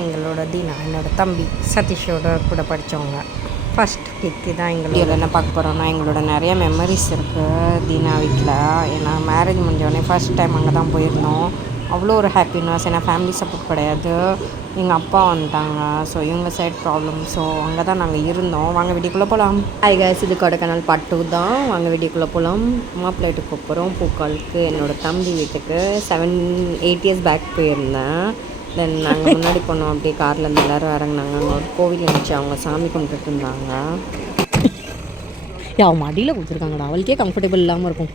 எங்களோட தீனா என்னோட தம்பி சதீஷோட கூட படித்தவங்க. ஃபஸ்ட் கிக்கு தான் எங்களோட என்ன பார்க்க போகிறோன்னா எங்களோட நிறைய மெமரிஸ் இருக்குது தீனா வீட்டில். ஏன்னா மேரேஜ் முடிஞ்சோடனே ஃபஸ்ட் டைம் அங்கே தான் போயிருந்தோம். அவ்வளோ ஒரு ஹாப்பினஸ். ஏன்னா ஃபேமிலி சப்போர்ட் கிடையாது, எங்கள் அப்பா வந்துட்டாங்க. ஸோ இவங்க சைட் ப்ராப்ளம். ஸோ அங்கே தான் நாங்கள் இருந்தோம். வாங்க வீட்டுக்குள்ளே போகலாம். ஹாய் கேஸ், இது கொடைக்கானல் பட்டு தான். வாங்க வீட்டுக்குள்ளே போகலாம். மாப்பிள்ளை வீட்டுக்கு போகிறோம் பூக்காலுக்கு. என்னோடய தம்பி வீட்டுக்கு 7-8 இயர்ஸ் பேக் போயிருந்தேன். தென் நாங்கள் முன்னாடி போனோம். அப்படியே கார்லேருந்து எல்லோரும் இறங்கினாங்க. அங்கே ஒரு கோவில் இருந்துச்சு, அவங்க சாமி கும்பிட்டுட்டு இருந்தாங்க. அவன் மடியில் கொடுத்துருக்காங்கடா, அவளுக்கே கம்ஃபர்டபுள் இல்லாமல் இருக்கும்.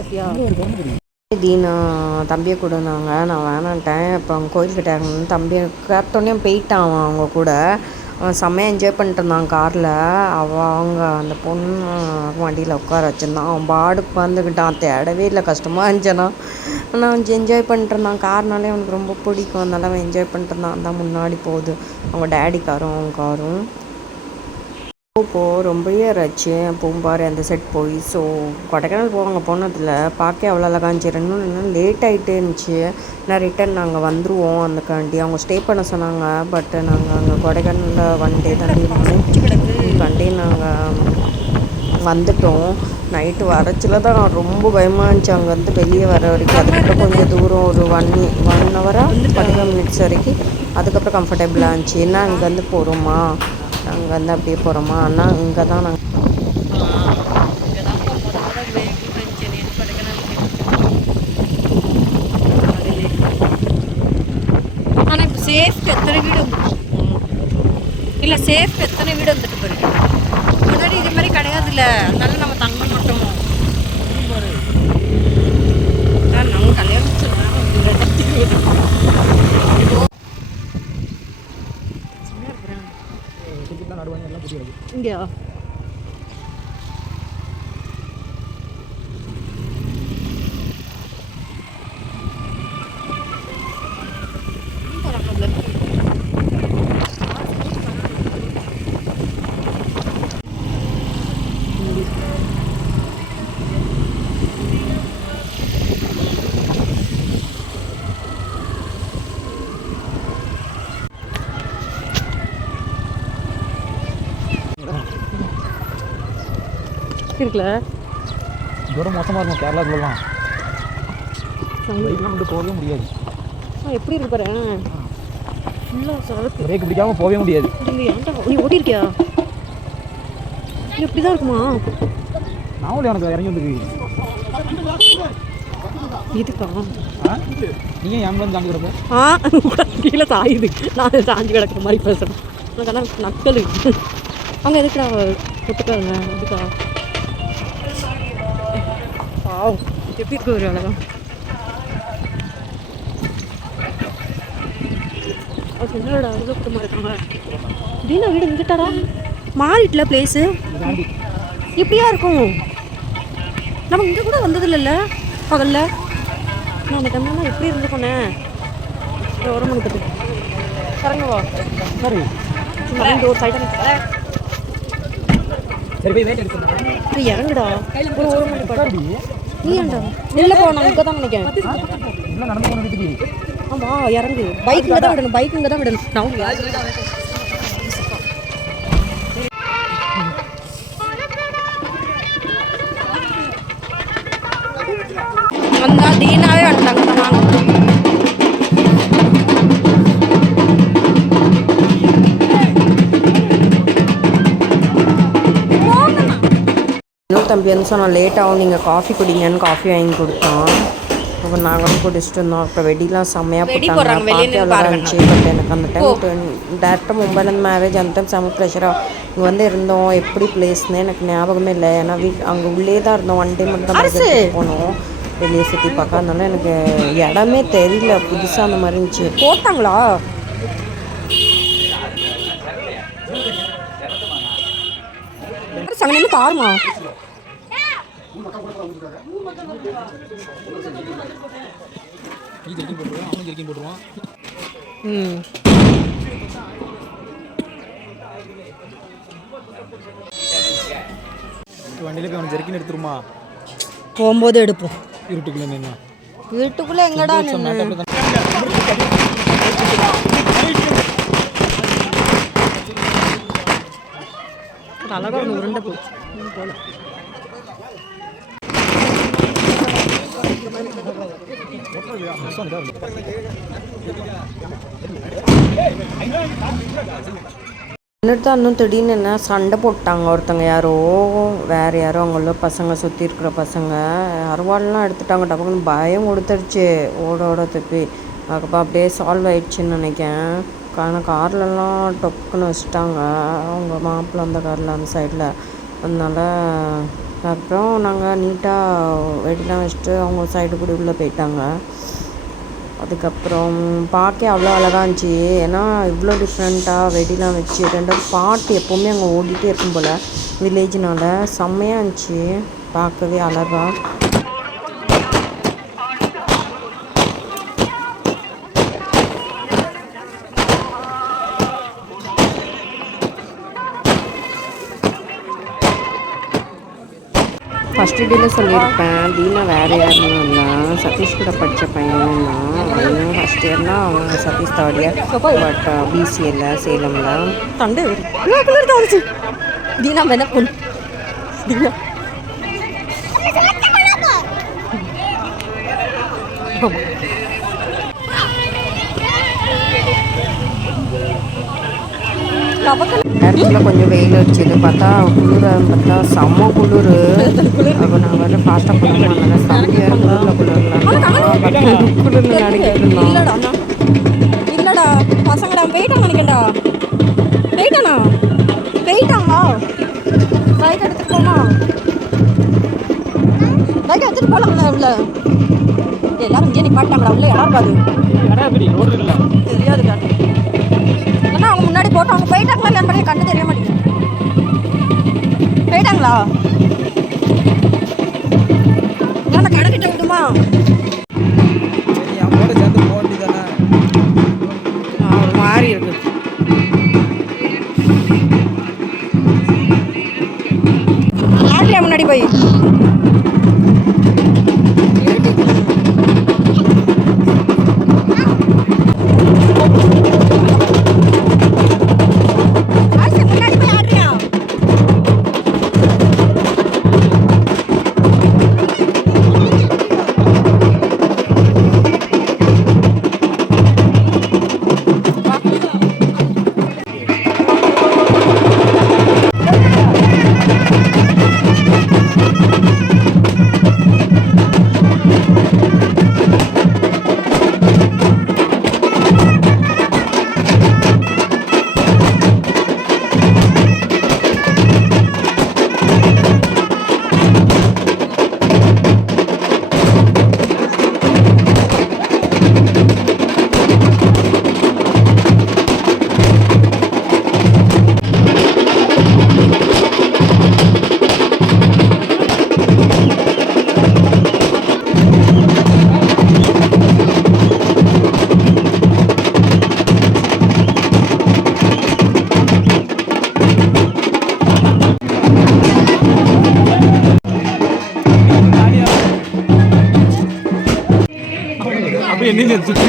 பற்றியா தீனா தம்பியை கூடனாங்க, நான் வேணான்ட்டேன். இப்போ அவங்க கோயில்கிட்ட இறங்கணும். தம்பியை கத்தோடனே போயிட்டான் அவங்க கூட. அவன் செம்மையாக என்ஜாய் பண்ணிட்டு இருந்தான் காரில். அவங்க அந்த பொண்ணு வண்டியில் உட்கார வச்சுருந்தான். அவன் பாடுக்கு வந்துக்கிட்டான். தேடவே இல்லை, கஷ்டமாக இருந்துச்சுன்னா. ஆனால் அவன் என்ஜாய் பண்ணிட்டு இருந்தான். கார்னாலே அவனுக்கு ரொம்ப பிடிக்கும், அதனால அவன் என்ஜாய் பண்ணிட்டு இருந்தான். அந்த முன்னாடி போகுது அவங்க டேடி காரும் அவங்க காரும். ரொம்ப இயர் ஆச்சு பூம்பாறு அந்த செட் போய். ஸோ கொடைக்கானல் போவாங்க போனதில் பார்க்க அவ்வளோ அழகா இருந்துச்சு. 2 நாள் இன்னும் லேட் ஆகிட்டே இருந்துச்சு. நான் ரிட்டன் நாங்கள் வந்துடுவோம் அதுக்காண்டி அவங்க ஸ்டே பண்ண சொன்னாங்க. பட் நாங்கள் அங்கே கொடைக்கானலில் 1 டே தாண்டி இருந்தோம். கண்டி நாங்கள் வந்துட்டோம். நைட்டு வரச்சில தான் ரொம்ப பயமாக இருந்துச்சு அங்கேருந்து வெளியே வர வரைக்கும். அதுக்கப்புறம் கொஞ்சம் தூரம் ஒரு 1 ஹவராக 15 மினிட்ஸ் வரைக்கும். அதுக்கப்புறம் கம்ஃபர்டபுளாக இருந்துச்சு. ஏன்னா அங்கேருந்து போகிறோமா, நாங்கள் வந்து அப்படியே போகிறோமா. ஆனால் இங்கே தான் நாங்கள் ஆனால் இப்போ சேஃப்க்கு எத்தனை வீடு இல்லை, சேஃப்க்கு எத்தனை வீடு வந்துட்டு போயிருக்கு. முன்னாடி இது மாதிரி கிடையாது இல்லை, அதனால நம்ம தங்க மாட்டோம். நம்ம கல்யாணம் இங்கேயா இருக்குல்ல, இதோட மோசமாக இருக்கும் கேரளாக்குள்ளலாம். பைக்லாம் வந்து போகவே முடியாது. எப்படி இருக்கு பாரு, ஃபுல்லாக சரக்கு. பிரேக் பிடிக்காமல் போகவே முடியாது. நீ ஓட்டிருக்கியா? இப்படி தான் இருக்குமா? நாவல் எனக்கு இறங்கி வந்துருக்கு. இதுக்கா நீ ஏன் வந்து சாஞ்சு கிடப்ப? கீழே சாயுது, நான் சாஞ்சு கிடக்கிற மாதிரி பேசுகிறேன். எனக்கு ஆனால் நக்கல். அவங்க எதுக்குடா ஒத்துக்காருங்க? அதுக்கா எப்படி இருக்கு ஒரு அழகா. என்னடா அவ்வளோ கூட்டமாக இருக்காங்க. தீனா வீடு இங்கிட்டாடா மாறிட்டுல பிளேஸு. இப்படியா இருக்கும்? நம்ம இங்கே கூட வந்தது இல்லைல்ல பகலில். நான் அந்த டைம்லாம் எப்படி இருந்து போனேன். ஒரு மணி பத்து கரங்கவா சரி ஒரு சைடாக சரி போய் வெயிட் எடுத்து இறங்குடா. ஒரு மணி பாட்டு நீ ஏன்டா வெளில போகணும்? இங்கே தான் நினைக்கிறேன். நடந்து போன வீட்டுக்கு ஆமாம் இறங்கு. பைக்கில் தான் விடணும், பைக்கில் தான் விடணும். நான் வந்தா தீனாவே வந்துட்டாங்க. இன்னொரு தம்பி வந்து சொன்னால் லேட்டாகவும் நீங்கள் காஃபி குடிங்கன்னு காஃபி வாங்கி கொடுத்தோம். அப்புறம் நாங்களும் குடிச்சிட்டு இருந்தோம். அப்புறம் வெடிலாம் செம்மையாக போட்டாங்க, பார்க்க இருந்துச்சு. பட் எனக்கு அந்த டைம் டேரெக்டாக மும்பைலேருந்து மேரேஜ், அந்த டைம் செம்ம ப்ரெஷராக இங்கே வந்து இருந்தோம். எப்படி பிளேஸ்னு எனக்கு ஞாபகமே இல்லை. ஏன்னா அங்கே உள்ளே தான் இருந்தோம். 1 டே மட்டும் தான் போனோம் வெளியே சுற்றி பார்க்க. அதனால எனக்கு இடமே தெரியல, புதுசாக அந்த மாதிரி இருந்துச்சு. போட்டாங்களா சங்கன்னு பாருமா. வண்டியில் போய் அவன் ஜெர்க்கின் எடுத்துருமா. போகும்போது எடுப்போம். இருட்டுக்குள்ளே எங்கடா அழகாக ஒன்று உருண்டை போச்சு போல. வந்துட்டு தான் இன்னும் திடீர்னு என்ன சண்டை போட்டாங்க ஒருத்தங்க, யாரோ வேறு யாரோ அவங்கள பசங்க சுற்றி இருக்கிற பசங்க அருவாள்லாம் எடுத்துட்டாங்க. டப்புன்னு பயம் கொடுத்துருச்சு, ஓட ஓட தப்பி. அதுக்கப்புறம் அப்படியே சால்வ் ஆயிடுச்சுன்னு நினைக்கிறேன். ஆனால் கார்லலாம் டொக்குன்னு வச்சுட்டாங்க அவங்க மாப்பிள்ளை அந்த காரில் அந்த சைடில். அதனால அப்புறம் நாங்கள் நீட்டாக வெடிலாம் வச்சுட்டு அவங்க சைடு கூட உள்ளே போயிட்டாங்க. அதுக்கப்புறம் பார்க்க அவ்வளோ அழகாக இருந்துச்சு. ஏன்னா இவ்வளோ டிஃப்ரெண்ட்டாக வெடிலாம் வச்சு ரெண்டாவது பாட்டு எப்போவுமே அங்கே ஓடிட்டே இருக்கும் போல் வில்லேஜ்னால செம்மையாக இருந்துச்சு பார்க்கவே அழகாக. ஃபஸ்ட்டு டேயில் சொல்லியிருப்பேன், தீனா வேறு யாருன்னு இல்லை, சதீஷ் கூட படித்த பையன் தான். அவனும் ஃபஸ்ட் இயர்னா அவன் சதீஷ் தேர்ட் இயர், பட் பிசிஏல சேலமில். தண்டு கலர் தான் தீனா வேணா பொண்ணு தீனா இடத்துல கொஞ்சம் வெயில் வச்சுது, பார்த்தா குளிர பார்த்தா செம்ம குளிர். அப்போ நான் வந்து ஃபாஸ்ட்டாக பண்ணுவோம், நல்லா செம்மையாக குளிரில் நினைக்கிட்டு இருந்தோம். இல்லைடா பசங்கடா போயிட்டான் நினைக்கண்டா, போயிட்டானா போயிட்டாங்களா? பைக் எடுத்துகிட்டு போமா, பைக் எடுத்துகிட்டு போகலாம்ல. உள்ள எல்லாரும் இங்கே நிப்பாட்டாங்களா? உள்ள யாரும் தெரியாது காட்டு. ஏன்னா அவங்க முன்னாடி போட்டு அவங்க போயிட்டாங்களா இல்லைன்னு பண்ணி கண்ணு தெரிய மாட்டேங்குது. போயிட்டாங்களா? நான் கடைக்கிட்ட விடுமா? ஒரு மாதிரி இருக்கு. ஆட்லையா முன்னாடி போய் என்ன சுற்றி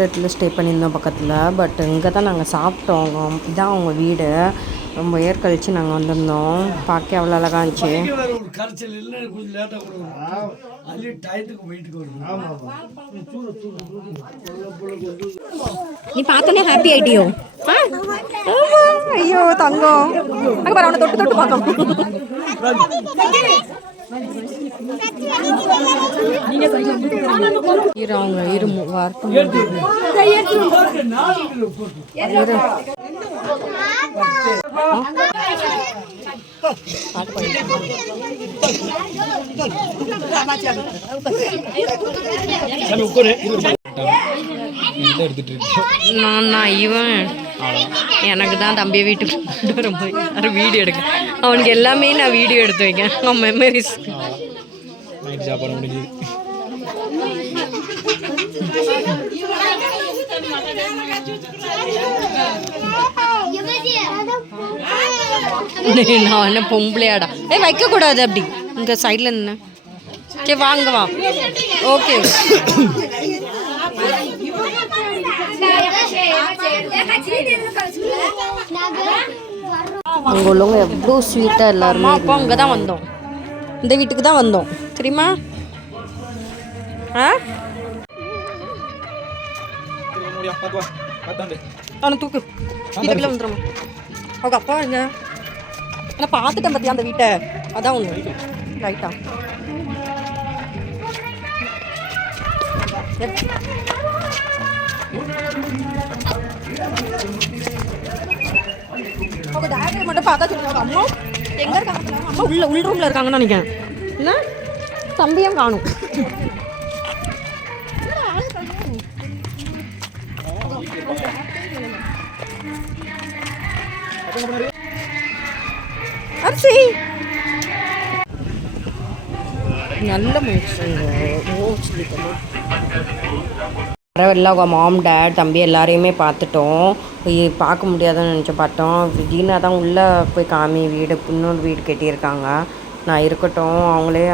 இடத்துல ஸ்டே பண்ணியிருந்தோம் பக்கத்தில். பட் இங்கே தான் நாங்கள் சாப்பிட்டோம். இதான் அவங்க வீடு. ரொம்ப இயர் கழித்து நாங்கள் வந்திருந்தோம். பார்க்க அவ்வளோ அழகாக இருந்துச்சு. நீ பார்த்தோன்னே ஹாப்பி ஆகிட்டியோ? ஐயோ தங்கம், அங்கே பாரு அவனை தொட்டு தொட்டு பார்க்கணும். இரு அவங்க இரு வார்த்தை நான் இவன் எனக்கு தான் தம்பியை வீட்டுக்கு கொண்டு வரும்போது யாரும் வீடியோ எடுக்க அவனுக்கு எல்லாமே நான் வீடியோ எடுத்து வைக்கேன் அவன் மெமரிஸ். சாப்பாடு முடிஞ்சு நான் என்ன பொம்பளையாடா வைக்கக்கூடாது அப்படி இந்த சைடில் நின்று ஓகே வாங்க வா ஓகே. அங்கே உள்ளவங்க எவ்வளோ ஸ்வீட்டாக எல்லாருமே. அப்போ அங்கே தான் வந்தோம், இந்த வீட்டுக்கு தான் வந்தோம் தெரியுமா? ஆ அவனை தூக்கு வீட்டுக்குள்ளே வந்துடுமா. அவங்க அப்பா எங்க நான் பார்த்துட்டேன் பார்த்தியா அந்த வீட்டை, அதான் ஒன்று ரைட்டா. அவங்க டேடி மட்டும் பார்த்தா சொல்லுவாங்க அம்மா எங்கே இருக்காங்க, அம்மா உள் ரூமில் இருக்காங்கன்னு நினைக்கிறேன். என்ன தம்பியும் காணும். அரிசி நல்ல வரவில்லை. அவங்க மாம் டேட் தம்பி எல்லாரையுமே பார்த்துட்டோம். பார்க்க முடியாதுன்னு நினச்சி பார்த்தோம். தீனா தான் உள்ளே போய் காமி வீடு இன்னொரு வீடு கட்டியிருக்காங்க. நான் இருக்கட்டும் அவங்களே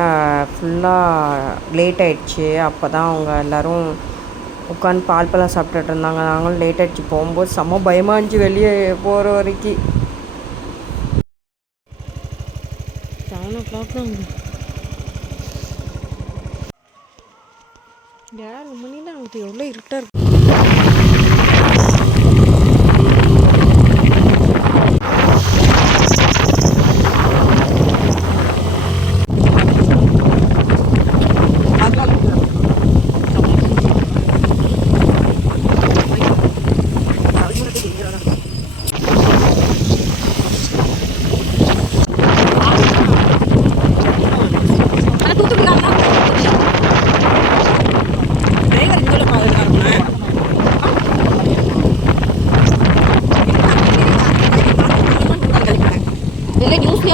ஃபுல்லாக லேட் ஆகிடுச்சு. அப்போ தான் அவங்க எல்லோரும் உட்காந்து பால் பழம் சாப்பிட்டுட்டு இருந்தாங்க. நாங்களும் லேட் ஆகிடுச்சு. போகும்போது செம்ம பயமாக இருந்துச்சு வெளியே போகிற வரைக்கும். 7 o'clock தான். 7 மணி தான் ஆகுது, எவ்வளோ இருட்டாக இருக்கும்.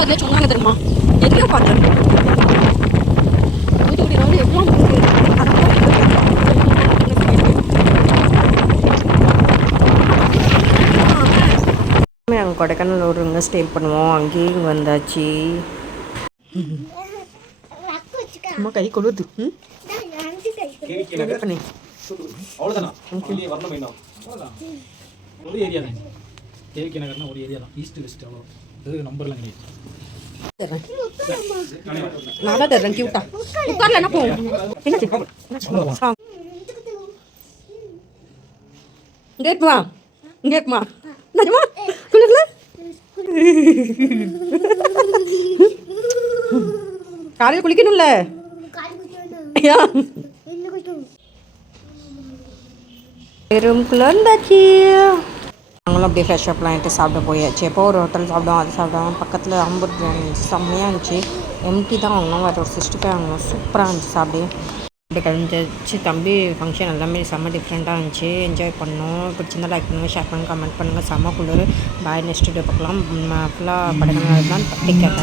அதில் சொன்னாங்க தெரியுமா, எதுலையோ பார்த்தேன் தூத்துக்குடி ரோடு எவ்வளோ நாங்கள் கொடைக்கானல் ஒரு இங்கே ஸ்டே பண்ணுவோம். அங்கேயும் வந்தாச்சு. அம்மா கை கொழுது அவ்வளோதானா வரணும். ஒரு ஏரியா தான் கேவிகே நகர்னா ஒரு ஏரியா தான், ஈஸ்ட் வெஸ்ட் அவ்வளோ. இது நம்பர்லாம் கிடையாது. நான் தர்றேன் கியூட்டா உட்கார்ல என்ன போவோம். இங்கே இருக்குமா இங்கே இருக்குமா நிஜமா குளிர்ல காலையில் குளிக்கணும்ல. ரூம்குள்ளே இருந்தாச்சு. நாங்களும் அப்படியே ஃப்ரெஷ் அப்லாம் ஆகிட்டு சாப்பிட போயாச்சு. எப்போ ஒரு ஹோட்டல் சாப்பிடுவோம், அது சாப்பிடுவோம். பக்கத்தில் அம்பூர் பிரியாணி செம்மையாக இருந்துச்சு. எம்டி தான் வாங்கினோம், வேறு ஒரு 65 வாங்கினோம். சூப்பராக இருந்துச்சு. சாப்பிடு அப்படி கழிஞ்சிச்சு. தம்பி ஃபங்க்ஷன் எல்லாமே செம்ம டிஃப்ரெண்ட்டாக இருந்துச்சு. என்ஜாய் பண்ணோம். பிடிச்சிருந்தா லைக் பண்ணுங்கள், ஷேர் பண்ணுங்கள், கமெண்ட் பண்ணுங்கள். செம்ம குளிர். பாய். நெக்ஸ்ட் டே பார்க்கலாம். ஃபுல்லாக படங்கள் தான் டிக்கெட்